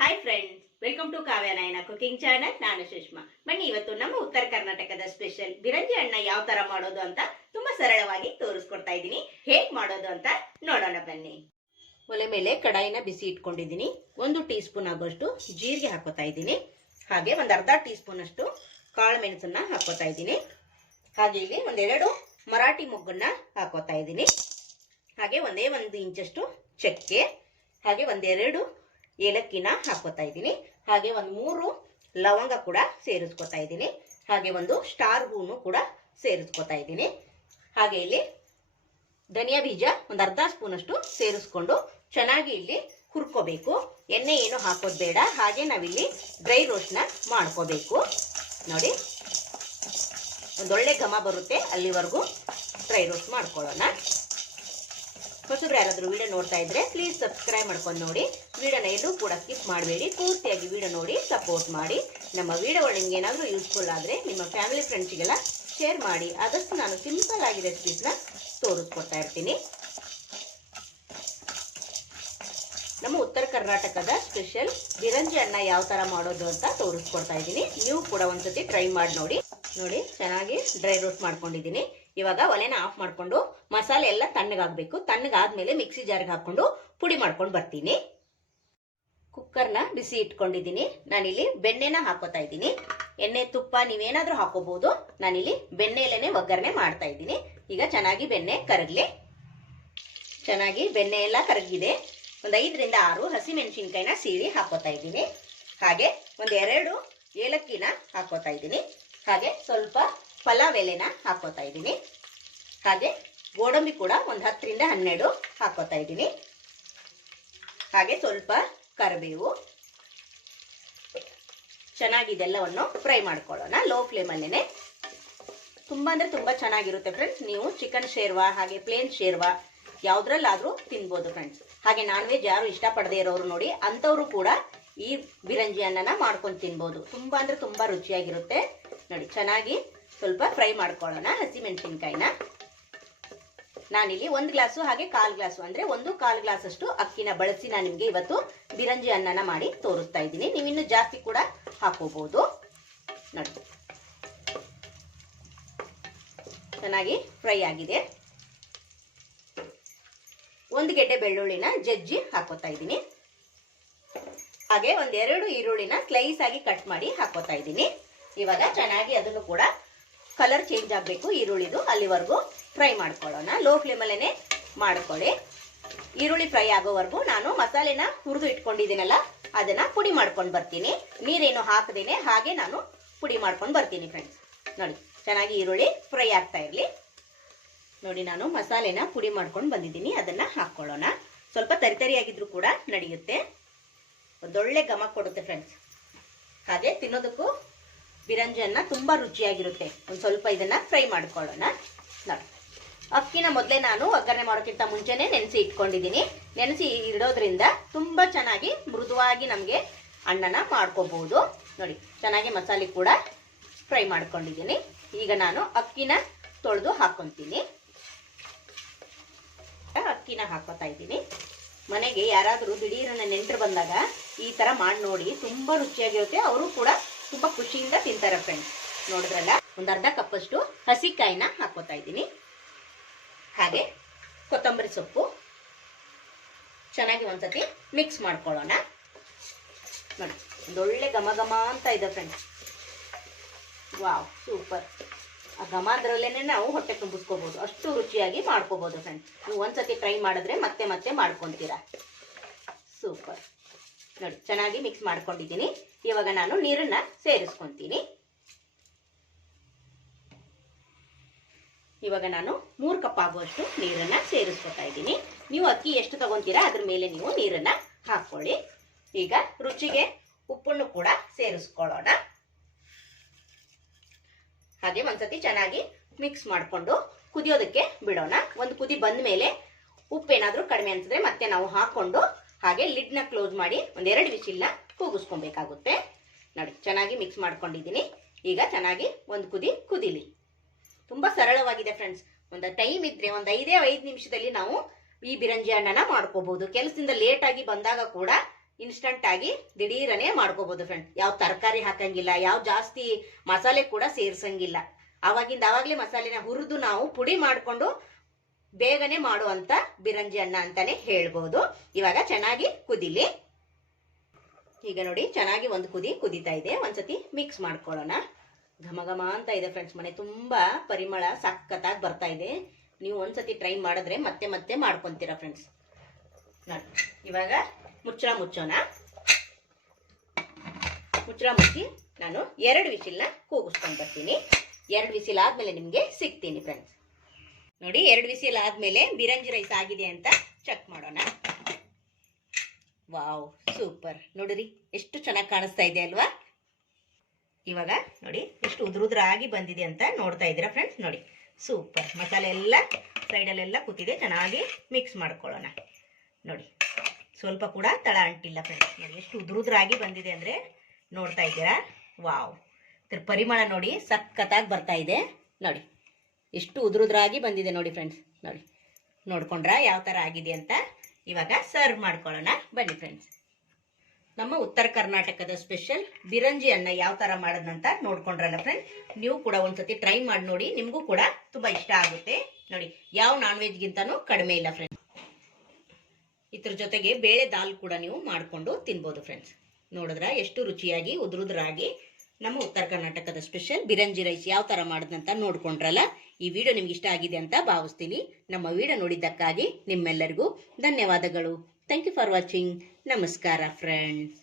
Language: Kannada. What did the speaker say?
Hi friends welcome to Kavyanayana cooking channel ನಾನು ಸುಷ್ಮಾ. ಬನ್ನಿ, ಇವತ್ತು ನಮ್ಮ ಉತ್ತರ ಕರ್ನಾಟಕದ ಸ್ಪೆಷಲ್ ಬಿರಂಜಿ ಅಣ್ಣ ಯಾವ ತರ ಮಾಡೋದು ಅಂತ ತುಂಬಾ ಸರಳವಾಗಿ ತೋರಿಸ್ಕೊಡ್ತಾ ಇದ್ದೀನಿ. ಹೇಗ್ ಮಾಡೋದು ಅಂತ ನೋಡೋಣ ಬನ್ನಿ. ಒಲೆ ಮೇಲೆ ಕಡಾಯಿನ ಬಿಸಿ ಇಟ್ಕೊಂಡಿದ್ದೀನಿ. ಒಂದು ಟೀ ಸ್ಪೂನ್ ಆಗುವಷ್ಟು ಜೀರಿಗೆ ಹಾಕೋತಾ ಇದ್ದೀನಿ. ಹಾಗೆ ಒಂದು ಅರ್ಧ ಟೀ ಸ್ಪೂನ್ ಅಷ್ಟು ಕಾಳು ಮೆಣಸನ್ನ ಹಾಕೋತಾ ಇದ್ದೀನಿ. ಹಾಗೆ ಇಲ್ಲಿ ಒಂದೆರಡು ಮರಾಠಿ ಮೊಗ್ಗನ್ನ ಹಾಕೋತಾ ಇದ್ದೀನಿ. ಹಾಗೆ ಒಂದೇ ಒಂದು ಇಂಚಷ್ಟು ಚಕ್ಕೆ, ಹಾಗೆ ಒಂದೆರಡು ಏಲಕ್ಕಿನ ಹಾಕೋತಾ ಇದ್ದೀನಿ. ಹಾಗೆ ಒಂದು ಮೂರು ಲವಂಗ ಕೂಡ ಸೇರಿಸ್ಕೊತಾ ಇದ್ದೀನಿ. ಹಾಗೆ ಒಂದು ಸ್ಟಾರ್ ಹೂನು ಕೂಡ ಸೇರಿಸ್ಕೊತಾ ಇದ್ದೀನಿ. ಹಾಗೆ ಇಲ್ಲಿ ಧನಿಯಾ ಬೀಜ ಒಂದು ಅರ್ಧ ಸ್ಪೂನಷ್ಟು ಸೇರಿಸ್ಕೊಂಡು ಚೆನ್ನಾಗಿ ಇಲ್ಲಿ ಹುರ್ಕೋಬೇಕು. ಎಣ್ಣೆ ಏನು ಹಾಕೋದು ಬೇಡ. ಹಾಗೆ ನಾವಿಲ್ಲಿ ಡ್ರೈ ರೋಸ್ಟ್ನ ಮಾಡ್ಕೋಬೇಕು. ನೋಡಿ ಒಂದೊಳ್ಳೆ ಘಮ ಬರುತ್ತೆ ಅಲ್ಲಿವರೆಗೂ ಡ್ರೈ ರೋಸ್ಟ್ ಮಾಡ್ಕೊಳ್ಳೋಣ. ಹೊಸಬ್ರು ಯಾರಾದರೂ ವಿಡಿಯೋ ನೋಡ್ತಾ ಇದ್ರೆ ಪ್ಲೀಸ್ ಸಬ್ಸ್ಕ್ರೈಬ್ ಮಾಡ್ಕೊಂಡು ನೋಡಿ. ವಿಡಿಯೋನ ಎಲ್ಲೂ ಕೂಡ ಸ್ಕಿಪ್ ಮಾಡಬೇಡಿ. ಪೂರ್ತಿಯಾಗಿ ವಿಡಿಯೋ ನೋಡಿ ಸಪೋರ್ಟ್ ಮಾಡಿ. ನಮ್ಮ ವಿಡಿಯೋ ನಿಮ್ಗೆ ಏನಾದರೂ ಯೂಸ್ಫುಲ್ ಆದರೆ ನಿಮ್ಮ ಫ್ಯಾಮಿಲಿ ಫ್ರೆಂಡ್ಸಿಗೆಲ್ಲ ಶೇರ್ ಮಾಡಿ. ಆದಷ್ಟು ನಾನು ಸಿಂಪಲ್ ಆಗಿ ರೆಸಿಪೀಸ್ನ ತೋರಿಸ್ಕೊಡ್ತಾ ಇರ್ತೀನಿ. ನಮ್ಮ ಉತ್ತರ ಕರ್ನಾಟಕದ ಸ್ಪೆಷಲ್ ಬಿರಂಜಿ ಅನ್ನ ಯಾವ ಥರ ಮಾಡೋದು ಅಂತ ತೋರಿಸ್ಕೊಡ್ತಾ ಇದ್ದೀನಿ. ನೀವು ಕೂಡ ಒಂದ್ಸತಿ ಟ್ರೈ ಮಾಡಿ ನೋಡಿ. ನೋಡಿ, ಚೆನ್ನಾಗಿ ಡ್ರೈ ರೋಸ್ಟ್ ಮಾಡ್ಕೊಂಡಿದ್ದೀನಿ. ಇವಾಗ ಒಲೆನ ಆಫ್ ಮಾಡ್ಕೊಂಡು ಮಸಾಲೆ ಎಲ್ಲ ತಣ್ಣಗಾಗಬೇಕು. ತಣ್ಣಗಾದ್ಮೇಲೆ ಮಿಕ್ಸಿ ಜಾರ್ಗೆ ಹಾಕೊಂಡು ಪುಡಿ ಮಾಡ್ಕೊಂಡು ಬರ್ತೀನಿ. ಕುಕ್ಕರ್ನ ಬಿಸಿ ಇಟ್ಕೊಂಡಿದ್ದೀನಿ. ನಾನಿಲ್ಲಿ ಬೆಣ್ಣೆನ ಹಾಕೋತಾ ಇದ್ದೀನಿ. ಎಣ್ಣೆ ತುಪ್ಪ ನೀವೇನಾದ್ರೂ ಹಾಕೋಬಹುದು ನಾನಿಲ್ಲಿ ಬೆಣ್ಣೆಲೇನೆ ಒಗ್ಗರಣೆ ಮಾಡ್ತಾ ಇದ್ದೀನಿ. ಈಗ ಚೆನ್ನಾಗಿ ಬೆಣ್ಣೆ ಕರಗಲಿ. ಚೆನ್ನಾಗಿ ಬೆಣ್ಣೆ ಎಲ್ಲ ಕರಗಿದೆ. ಒಂದು ಐದರಿಂದ ಆರು ಹಸಿ ಮೆಣಸಿನ್ಕಾಯಿನ ಸೀಳಿ ಹಾಕೋತಾ ಇದ್ದೀನಿ. ಹಾಗೆ ಒಂದೆರಡು ಏಲಕ್ಕಿನ ಹಾಕೋತಾ ಇದ್ದೀನಿ. ಹಾಗೆ ಸ್ವಲ್ಪ ಪಲಾವ್ ಎಲೆನ ಹಾಕೋತಾ ಇದ್ದೀನಿ. ಹಾಗೆ ಗೋಡಂಬಿ ಕೂಡ ಒಂದು ಹತ್ತರಿಂದ ಹನ್ನೆರಡು ಹಾಕೋತಾ ಇದ್ದೀನಿ. ಹಾಗೆ ಸ್ವಲ್ಪ ಕರಿಬೇವು. ಚೆನ್ನಾಗಿ ಇದೆಲ್ಲವನ್ನು ಫ್ರೈ ಮಾಡ್ಕೊಳ್ಳೋಣ ಲೋ ಫ್ಲೇಮಲ್ಲೇ ತುಂಬ ಅಂದರೆ ತುಂಬ ಚೆನ್ನಾಗಿರುತ್ತೆ ಫ್ರೆಂಡ್ಸ್. ನೀವು ಚಿಕನ್ ಶೇರ್ವಾ ಹಾಗೆ ಪ್ಲೇನ್ ಶೇರ್ವಾ ಯಾವುದ್ರಲ್ಲಾದರೂ ತಿನ್ಬೋದು ಫ್ರೆಂಡ್ಸ್. ಹಾಗೆ ನಾನ್ ವೆಜ್ ಯಾರು ಇಷ್ಟಪಡದೇ ಇರೋರು ನೋಡಿ ಅಂಥವ್ರು ಕೂಡ ಈ ಬಿರಂಜಿ ಅನ್ನನ ಮಾಡ್ಕೊಂಡು ತಿನ್ಬೋದು. ತುಂಬ ಅಂದರೆ ತುಂಬ ರುಚಿಯಾಗಿರುತ್ತೆ. ನೋಡಿ, ಚೆನ್ನಾಗಿ ಸ್ವಲ್ಪ ಫ್ರೈ ಮಾಡ್ಕೊಳ್ಳೋಣ, ಹಸಿಮೆಣಸಿನ್ಕಾಯಿನ. ನಾನಿಲ್ಲಿ ಒಂದು ಗ್ಲಾಸು ಹಾಗೆ ಕಾಲು ಗ್ಲಾಸು, ಅಂದರೆ ಒಂದು ಕಾಲು ಗ್ಲಾಸಷ್ಟು ಅಕ್ಕಿನ ಬಳಸಿ ನಾನು ನಿಮಗೆ ಇವತ್ತು ಬಿರಂಜಿ ಅನ್ನನ ಮಾಡಿ ತೋರಿಸ್ತಾ ಇದ್ದೀನಿ. ನೀವಿನ್ನೂ ಜಾಸ್ತಿ ಕೂಡ ಹಾಕೋಬಹುದು ನೋಡಿ. ಚೆನ್ನಾಗಿ ಫ್ರೈ ಆಗಿದೆ. ಒಂದು ಗೆಡ್ಡೆ ಬೆಳ್ಳುಳ್ಳಿನ ಜಜ್ಜಿ ಹಾಕೋತಾ ಇದ್ದೀನಿ. ಹಾಗೆ ಒಂದೆರಡು ಈರುಳ್ಳಿನ ಸ್ಲೈಸ್ ಆಗಿ ಕಟ್ ಮಾಡಿ ಹಾಕೋತಾ ಇದ್ದೀನಿ. ಇವಾಗ ಚೆನ್ನಾಗಿ ಅದನ್ನು ಕೂಡ ಕಲರ್ ಚೇಂಜ್ ಆಗಬೇಕು ಈರುಳ್ಳಿದು ಅಲ್ಲಿವರೆಗೂ ಫ್ರೈ ಮಾಡ್ಕೊಳ್ಳೋಣ. ಲೋ ಫ್ಲೇಮಲ್ಲೇ ಮಾಡ್ಕೊಳ್ಳಿ. ಈರುಳ್ಳಿ ಫ್ರೈ ಆಗೋವರೆಗೂ ನಾನು ಮಸಾಲೆನ ಹುರಿದು ಇಟ್ಕೊಂಡಿದ್ದೀನಲ್ಲ, ಅದನ್ನು ಪುಡಿ ಮಾಡ್ಕೊಂಡು ಬರ್ತೀನಿ. ನೀರೇನು ಹಾಕದೇನೆ ಹಾಗೆ ನಾನು ಪುಡಿ ಮಾಡ್ಕೊಂಡು ಬರ್ತೀನಿ ಫ್ರೆಂಡ್ಸ್ ನೋಡಿ, ಚೆನ್ನಾಗಿ ಈರುಳ್ಳಿ ಫ್ರೈ ಆಗ್ತಾ ಇರಲಿ. ನೋಡಿ, ನಾನು ಮಸಾಲೆನ ಪುಡಿ ಮಾಡ್ಕೊಂಡು ಬಂದಿದ್ದೀನಿ, ಅದನ್ನು ಹಾಕ್ಕೊಳ್ಳೋಣ. ಸ್ವಲ್ಪ ತರಿತರಿಯಾಗಿದ್ರು ಕೂಡ ನಡೆಯುತ್ತೆ. ಒಂದೊಳ್ಳೆ ಘಮ ಕೊಡುತ್ತೆ ಫ್ರೆಂಡ್ಸ್ ಹಾಗೆ ತಿನ್ನೋದಕ್ಕೂ ಬಿರಂಜಿ ಅನ್ನ ತುಂಬಾ ರುಚಿಯಾಗಿರುತ್ತೆ. ಒಂದು ಸ್ವಲ್ಪ ಇದನ್ನ ಫ್ರೈ ಮಾಡ್ಕೊಳ್ಳೋಣ. ನೋಡಿ. ಅಕ್ಕಿನ ಮೊದಲೇ ನಾನು ಒಗ್ಗರಣೆ ಮಾಡೋಕ್ಕಿಂತ ಮುಂಚೆನೆ ನೆನೆಸಿ ಇಟ್ಕೊಂಡಿದ್ದೀನಿ. ನೆನೆಸಿ ಇಡೋದ್ರಿಂದ ತುಂಬಾ ಚೆನ್ನಾಗಿ ಮೃದುವಾಗಿ ನಮಗೆ ಅನ್ನನ ಮಾಡ್ಕೋಬಹುದು ನೋಡಿ, ಚೆನ್ನಾಗಿ ಮಸಾಲೆ ಕೂಡ ಫ್ರೈ ಮಾಡ್ಕೊಂಡಿದ್ದೀನಿ. ಈಗ ನಾನು ಅಕ್ಕಿನ ತೊಳೆದು ಹಾಕೊಂತೀನಿ. ಅಕ್ಕಿನ ಹಾಕೋತಾ ಇದ್ದೀನಿ. ಮನೆಗೆ ಯಾರಾದರೂ ದಿಢೀರನ್ನ ನೆಂಟರು ಬಂದಾಗ ಈ ಥರ ಮಾಡಿ ನೋಡಿ, ತುಂಬ ರುಚಿಯಾಗಿರುತ್ತೆ. ಅವರು ಕೂಡ ತುಂಬ ಖುಷಿಯಿಂದ ತಿಂತಾರೆ ಫ್ರೆಂಡ್ಸ್ ನೋಡಿದ್ರಲ್ಲ? ಒಂದು ಅರ್ಧ ಕಪ್ಪಷ್ಟು ಹಸಿಕಾಯಿನ ಹಾಕೋತಾ ಇದ್ದೀನಿ. ಹಾಗೆ ಕೊತ್ತಂಬರಿ ಸೊಪ್ಪು. ಚೆನ್ನಾಗಿ ಒಂದ್ಸತಿ ಮಿಕ್ಸ್ ಮಾಡ್ಕೊಳ್ಳೋಣ. ನೋಡಿ, ಒಂದೊಳ್ಳೆ ಘಮ ಘಮ ಅಂತ ಇದೆ ಫ್ರೆಂಡ್ಸ್ ವಾವ್ ಸೂಪರ್ ಆ ಘಮ ಅದರಲ್ಲೇನೆ ನಾವು ಹೊಟ್ಟೆ ತುಂಬಿಸ್ಕೋಬಹುದು ಅಷ್ಟು ರುಚಿಯಾಗಿ ಮಾಡ್ಕೋಬಹುದು ಫ್ರೆಂಡ್ಸ್ ನೀವು ಒಂದ್ಸತಿ ಟ್ರೈ ಮಾಡಿದ್ರೆ ಮತ್ತೆ ಮತ್ತೆ ಮಾಡ್ಕೊತೀರಾ. ಸೂಪರ್ ನೋಡಿ, ಚೆನ್ನಾಗಿ ಮಿಕ್ಸ್ ಮಾಡ್ಕೊಂಡಿದ್ದೀನಿ. ಇವಾಗ ನಾನು ನೀರನ್ನ ಸೇರಿಸ್ಕೊಂತೀನಿ. ಇವಾಗ ನಾನು ಮೂರು ಕಪ್ ಆಗುವಷ್ಟು ನೀರನ್ನ ಸೇರಿಸ್ಕೊತಾ ಇದ್ದೀನಿ. ನೀವು ಅಕ್ಕಿ ಎಷ್ಟು ತಗೊಂತೀರಾ, ಅದ್ರ ಮೇಲೆ ನೀವು ನೀರನ್ನ ಹಾಕೊಳ್ಳಿ. ಈಗ ರುಚಿಗೆ ಉಪ್ಪನ್ನು ಕೂಡ ಸೇರಿಸ್ಕೊಳ್ಳೋಣ. ಹಾಗೆ ಒಂದ್ಸತಿ ಚೆನ್ನಾಗಿ ಮಿಕ್ಸ್ ಮಾಡಿಕೊಂಡು ಕುದಿಯೋದಕ್ಕೆ ಬಿಡೋಣ. ಒಂದು ಕುದಿ ಬಂದ ಮೇಲೆ ಉಪ್ಪೇನಾದರೂ ಕಡಿಮೆ ಅನ್ಸಿದ್ರೆ ಮತ್ತೆ ನಾವು ಹಾಕೊಂಡು ಹಾಗೆ ಲಿಡ್ನ ಕ್ಲೋಸ್ ಮಾಡಿ ಒಂದೆರಡು ವಿಸಿಲ್ನ ಕೂಗಿಸ್ಕೊಬೇಕಾಗುತ್ತೆ. ನೋಡಿ, ಚೆನ್ನಾಗಿ ಮಿಕ್ಸ್ ಮಾಡ್ಕೊಂಡಿದ್ದೀನಿ. ಈಗ ಚೆನ್ನಾಗಿ ಒಂದು ಕುದಿ, ಕುದಿಲಿ. ತುಂಬ ಸರಳವಾಗಿದೆ ಫ್ರೆಂಡ್ಸ್ ಒಂದು ಟೈಮ್ ಇದ್ರೆ ಒಂದು ಐದೇ, ಐದು ನಿಮಿಷದಲ್ಲಿ ನಾವು ಈ ಬಿರಂಜಿ ಹಣ್ಣನ ಮಾಡ್ಕೋಬಹುದು ಕೆಲಸದಿಂದ ಲೇಟ್ ಆಗಿ ಬಂದಾಗ ಕೂಡ ಇನ್ಸ್ಟಂಟ್ ಆಗಿ ದಿಢೀರನೆ ಮಾಡ್ಕೋಬಹುದು ಫ್ರೆಂಡ್ ಯಾವ ತರಕಾರಿ ಹಾಕಂಗಿಲ್ಲ, ಯಾವ ಜಾಸ್ತಿ ಮಸಾಲೆ ಕೂಡ ಸೇರ್ಸಂಗಿಲ್ಲ. ಅವಾಗಿಂದ ಆವಾಗಲೇ ಮಸಾಲೆನ ಹುರಿದು ನಾವು ಪುಡಿ ಮಾಡಿಕೊಂಡು ಬೇಗನೆ ಮಾಡುವಂತ ಬಿರಂಜಿ ಅನ್ನ ಅಂತಾನೆ ಹೇಳ್ಬೋದು. ಇವಾಗ ಚೆನ್ನಾಗಿ ಕುದಿಲಿ. ಈಗ ನೋಡಿ, ಚೆನ್ನಾಗಿ ಒಂದು ಕುದಿ, ಕುದಿತಾ ಇದೆ. ಒಂದ್ಸತಿ ಮಿಕ್ಸ್ ಮಾಡ್ಕೊಳ್ಳೋಣ. ಘಮ ಘಮ ಅಂತ ಇದೆ ಫ್ರೆಂಡ್ಸ್ ಮನೆ. ತುಂಬಾ ಪರಿಮಳ ಸಖತ್ತಾಗಿ ಬರ್ತಾ ಇದೆ. ನೀವು ಒಂದ್ಸತಿ ಟ್ರೈ ಮಾಡಿದ್ರೆ ಮತ್ತೆ ಮತ್ತೆ ಮಾಡ್ಕೊಂತೀರಾ ಫ್ರೆಂಡ್ಸ್ ನೋಡಿ, ಇವಾಗ ಮುಚ್ಚಳ ಮುಚ್ಚೋಣ. ಮುಚ್ಚಳ ಮುಚ್ಚಿ ನಾನು ಎರಡು ವಿಸಿಲ್ನ ಕೂಗಿಸ್ಕೊಂಡು ಬರ್ತೀನಿ. ಎರಡು ವಿಸಿಲ್ ಆದ್ಮೇಲೆ ನಿಮಗೆ ಸಿಗ್ತೀನಿ ಫ್ರೆಂಡ್ಸ್ ನೋಡಿ, ಎರಡು ವಿಸಿಲ್ ಆದ್ಮೇಲೆ ಬಿರಂಜಿ ರೈಸ್ ಆಗಿದೆ ಅಂತ ಚೆಕ್ ಮಾಡೋಣ. Wow, super. ನೋಡಿರಿ, ಎಷ್ಟು ಚೆನ್ನಾಗಿ ಕಾಣಿಸ್ತಾ ಇದೆ ಅಲ್ವಾ? ಇವಾಗ ನೋಡಿ, ಎಷ್ಟು ಉದ್ರ ಉದ್ರ ಆಗಿ ಬಂದಿದೆ ಅಂತ ನೋಡ್ತಾ ಇದ್ದೀರಾ ಫ್ರೆಂಡ್ಸ್ ನೋಡಿ, ಸೂಪರ್. ಮಸಾಲೆ ಎಲ್ಲ ಸೈಡಲ್ಲೆಲ್ಲ ಕೂತಿದೆ, ಚೆನ್ನಾಗಿ ಮಿಕ್ಸ್ ಮಾಡ್ಕೊಳ್ಳೋಣ. ನೋಡಿ, ಸ್ವಲ್ಪ ಕೂಡ ತಳ ಅಂಟಿಲ್ಲ ಫ್ರೆಂಡ್ಸ್ ನೋಡಿ, ಎಷ್ಟು ಉದ್ರ ಉದ್ರ ಆಗಿ ಬಂದಿದೆ ಅಂದರೆ ನೋಡ್ತಾ ಇದ್ದೀರಾ? ವಾವ್. ಇದ್ರ ಪರಿಮಳ ನೋಡಿ ಸಖತ್ತಾಗಿ ಬರ್ತಾ ಇದೆ. ನೋಡಿ ಎಷ್ಟು ಉದ್ರ ಉದ್ರ ಬಂದಿದೆ ನೋಡಿ ಫ್ರೆಂಡ್ಸ್ ನೋಡಿ. ನೋಡ್ಕೊಂಡ್ರ ಯಾವ ಥರ ಆಗಿದೆ ಅಂತ ಇವಾಗ ಸರ್ವ್ ಮಾಡ್ಕೊಳ್ಳೋಣ. ಬನ್ನಿ ಫ್ರೆಂಡ್ಸ್ ನಮ್ಮ ಉತ್ತರ ಕರ್ನಾಟಕದ ಸ್ಪೆಷಲ್ ಬಿರಂಜಿ ಅನ್ನ ಯಾವ ತರ ಮಾಡೋದಂತ ನೋಡ್ಕೊಂಡ್ರಲ್ಲ ಫ್ರೆಂಡ್ಸ್ ನೀವು ಕೂಡ ಒಂದ್ಸತಿ ಟ್ರೈ ಮಾಡಿ ನೋಡಿ. ನಿಮಗೂ ಕೂಡ ತುಂಬಾ ಇಷ್ಟ ಆಗುತ್ತೆ. ನೋಡಿ, ಯಾವ ನಾನ್ ವೆಜ್ಗಿಂತನೂ ಕಡಿಮೆ ಇಲ್ಲ ಫ್ರೆಂಡ್ಸ್ ಇದ್ರ ಜೊತೆಗೆ ಬೇಳೆ ದಾಲ್ ಕೂಡ ನೀವು ಮಾಡ್ಕೊಂಡು ತಿನ್ಬೋದು ಫ್ರೆಂಡ್ಸ್ ನೋಡಿದ್ರ? ಎಷ್ಟು ರುಚಿಯಾಗಿ, ಉದ್ರುದ್ರಾಗಿ ನಮ್ಮ ಉತ್ತರ ಕರ್ನಾಟಕದ ಸ್ಪೆಷಲ್ ಬಿರಂಜಿ ರೈಸ್ ಯಾವ ತರ ಮಾಡಿದಂತ ನೋಡ್ಕೊಂಡ್ರಲ್ಲ? ಈ ವಿಡಿಯೋ ನಿಮ್ಗೆ ಇಷ್ಟ ಆಗಿದೆ ಅಂತ ಭಾವಿಸ್ತೀನಿ. ನಮ್ಮ ವಿಡಿಯೋ ನೋಡಿದ್ದಕ್ಕಾಗಿ ನಿಮ್ಮೆಲ್ಲರಿಗೂ ಧನ್ಯವಾದಗಳು. ಥ್ಯಾಂಕ್ ಯು ಫಾರ್ ವಾಚಿಂಗ್ ನಮಸ್ಕಾರ ಫ್ರೆಂಡ್ಸ್